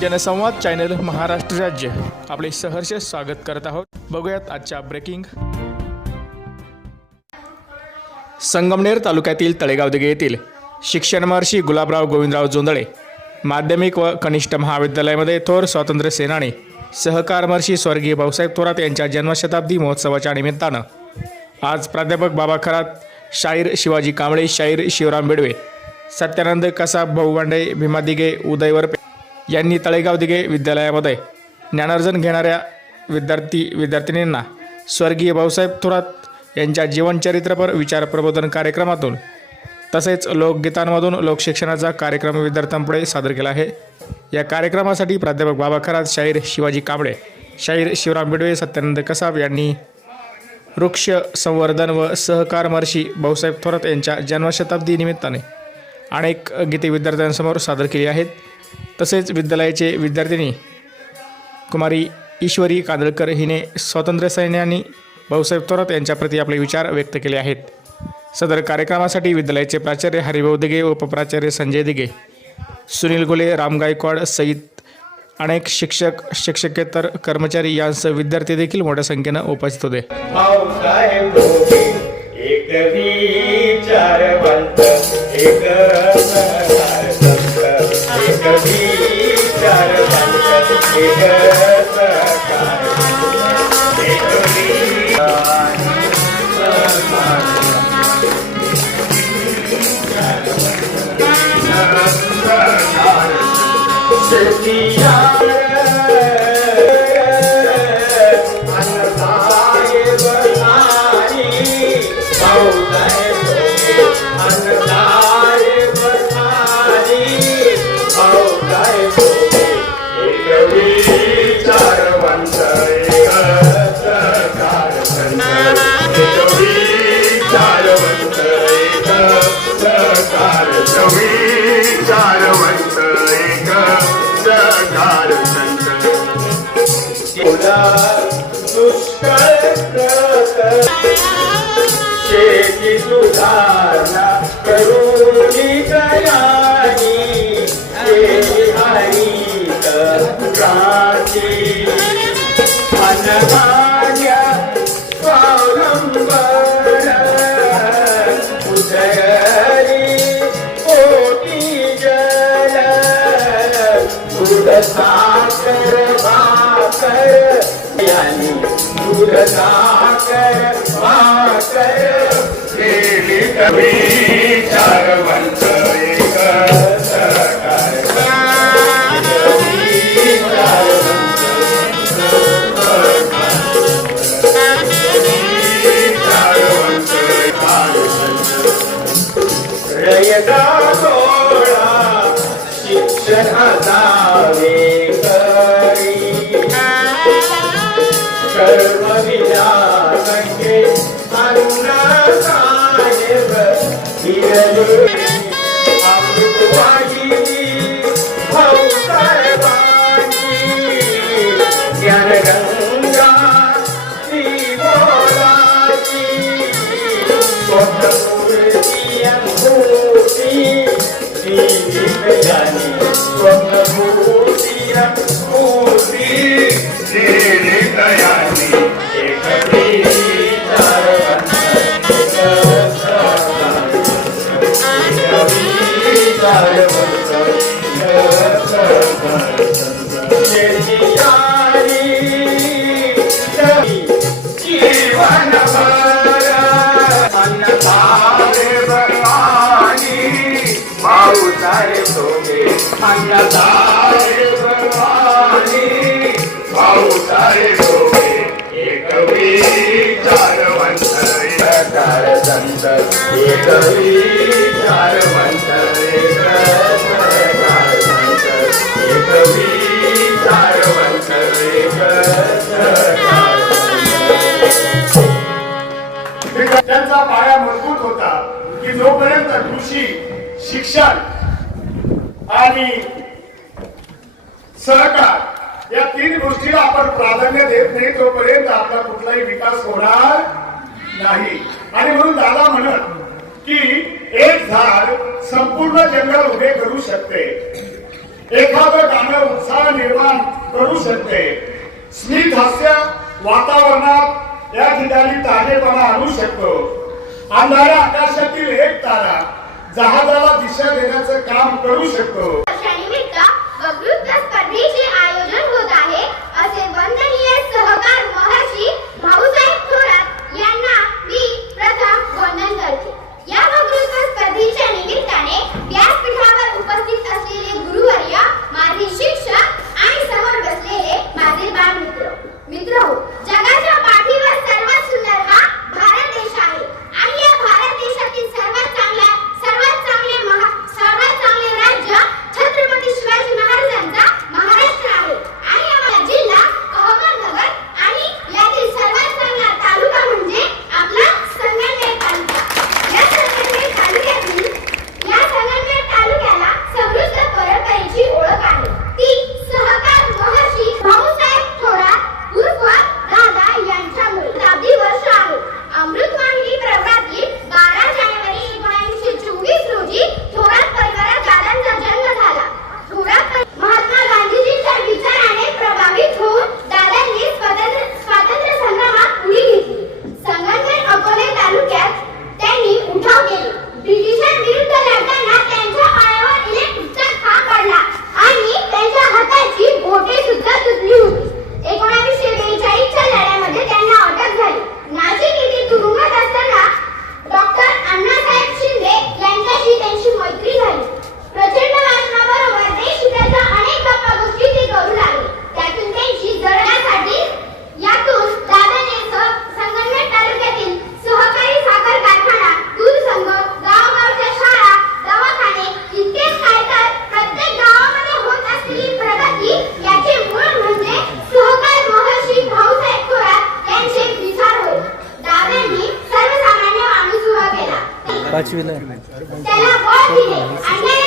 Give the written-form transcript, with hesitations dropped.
जनसंवाद चॅनल महाराष्ट्र राज्य आपले सहर्ष स्वागत करत आहोत। बघूयात आजच्या ब्रेकिंग। संगमनेर तालुक्यातील तळेगाव दिघे येथील शिक्षण महर्षी गुलाबराव गोविंदराव जोंधळे माध्यमिक व कनिष्ठ महाविद्यालयामध्ये थोर स्वातंत्र्य सेनानी सहकार महर्षी स्वर्गीय भाऊसाहेब थोरात यांच्या जन्मशताब्दी महोत्सवाच्या निमित्तानं आज प्राध्यापक बाबा खरात, शाहीर शिवाजी कांबळे, शाहीर शिवराम बेडवे, सत्यानंद कसाब, भाऊ भांडे, भीमा दिघे, उदय वरपे यांनी तळेगाव दिघे विद्यालयामध्ये ज्ञानार्जन घेणाऱ्या विद्यार्थिनींना स्वर्गीय भाऊसाहेब थोरात यांच्या जीवनचरित्रपर विचार प्रबोधन कार्यक्रमातून तसेच लोकगीतांमधून लोकशिक्षणाचा कार्यक्रम विद्यार्थ्यांपुढे सादर केला आहे। या कार्यक्रमासाठी प्राध्यापक बाबा खरात, शाहीर शिवाजी कांबळे, शाहीर शिवराम बेडवे, सत्यानंद कसाब यांनी वृक्ष संवर्धन व सहकार महर्षी भाऊसाहेब थोरात यांच्या जन्मशताब्दी निमित्ताने अनेक गीते विद्यार्थ्यांसमोर सादर केली आहेत। तसेच विद्यालयाचे विद्यार्थिनी कुमारी ईश्वरी कांदळकर हिने स्वातंत्र्य सैन्यानी भाऊसाहेब थोरात यांच्याप्रती आपले विचार व्यक्त केले आहेत। सदर कार्यक्रमासाठी विद्यालयाचे प्राचार्य हरिभाऊ दिघे, उपप्राचार्य संजय दिघे, सुनील गोले, राम गायकवाड सहित अनेक शिक्षक, शिक्षकेतर कर्मचारी यांसह विद्यार्थी देखील मोठ्या संख्येने उपस्थित होते। शेती सुधारणा करुणी गयानी शेती हरित क्रांती अन्नधान्य स्वावलंबन उदयरी कोटी जल दूध साखर भाकर यानी दूध साखर भाकर केली कवी चारवंत एक सहकार रयता सोळा शिक्षणाचा वेकरी कर्मविना संगे अण्णा साहेब हिरले अमृतवाहिनी भाऊसाहेबांची ज्ञानगंगा ती बोलाची स्वप्नपूर्ती अनुभूती ती विज्ञानी स्वप्नपूर्ती अनुभूती त्यांचा पाया मजबूत होता की जोपर्यंत कृषी, शिक्षण आणि सहकार या तीन गोष्टीला आपण प्राधान्य देत नाही तोपर्यंत आपला कुठलाही विकास होणार नाही। आणि म्हणून दादा म्हणत की एक झाड संपूर्ण जंगल उभे करू शकते। एखादं गाणं उत्साहाने करू शकते. स्मित हास्य वातावरणात या ठिकाणी ताजेपणा आणू शकतो. अंधाऱ्या आकाशातील एक तारा जहाजाला दिशा देण्याचं काम करू शकतो. वर्षानिमित्त वक्तृत्व स्पर्धेचे आयोजन होत आहे असे वंदनीय सहकार महर्षी भाऊसाहेब थोरात यांना मी प्रथम वंदन करते. या वक्तृत्व स्पर्धेच्या निमित्ताने व्यासपीठावर उपस्थित असलेले गुरुवर्य, माझे शिक्षक आणि समोर बसलेले माझे बालमित्र जगाच्या पाठीवर सर्वात सुंदर हा भारत देश आहे आणि या भारत देशातील सर्वात चांगले राज्य छत्रपती शिवाजी महाराजांचा महाराष्ट्र आहे. आणि आम्हाला जिल्हा अहमदनगर आणि यातील सर्वात चांगला तालुका म्हणजे आपला संगमनेर तालुका. या संगमनेर तालुक्याला समृद्ध परंपरेची ओळख आहे. ती सहकार महर्षी भाऊसाहेब थोरात उर्फ दादा यांच्यामुळे शताब्दी वर्ष आहे. अमृतवाहिनी प्रभातील 12 जानेवारी 1924 रोजी थोरात परिवारात दादांचा जन्म झाला. महात्मा गांधीजींच्या विचाराने प्रभावित होऊन दादांनी स्वातंत्र्य संग्रामात उडी घेतली. संगमनेर अकोले तालुक्यात त्यांनी उठाव केले. ब्रिटिशांविरुद्ध लढताना त्यांच्या पायावर इलेक्ट्रिकचा खांब पडला आणि त्यांच्या हाताची बोटे सुद्धा तुटली होती. 1942 च्या लढ्यामध्ये त्यांना अटक झाली. नाशिक येथे तुरुंगात असताना डॉक्टर अण्णासाहेब शिंदे यांच्याशी त्यांची मैत्री झाली. प्रचंड वाचनाबरोबर देशहिताच्या अनेक गप्पा गोष्टी ते करू लागले. त्यातून त्यांची जळण्यासाठी यातून दादाने संगमनेर तालुक्यातील सहकारी साखर कारखाना, दूध संघ, गावगावच्या शाळा, दवाखाने इतकेच काय तर प्रत्येक गावामध्ये होत असलेली प्रगती याचे मूळ म्हणजे सहकार महर्षी भाऊसाहेब थोरात यांचे विचार होय. दादांनी सर्वसामान्य माणूस उभा केला. त्याला बळ दिले. अन्याय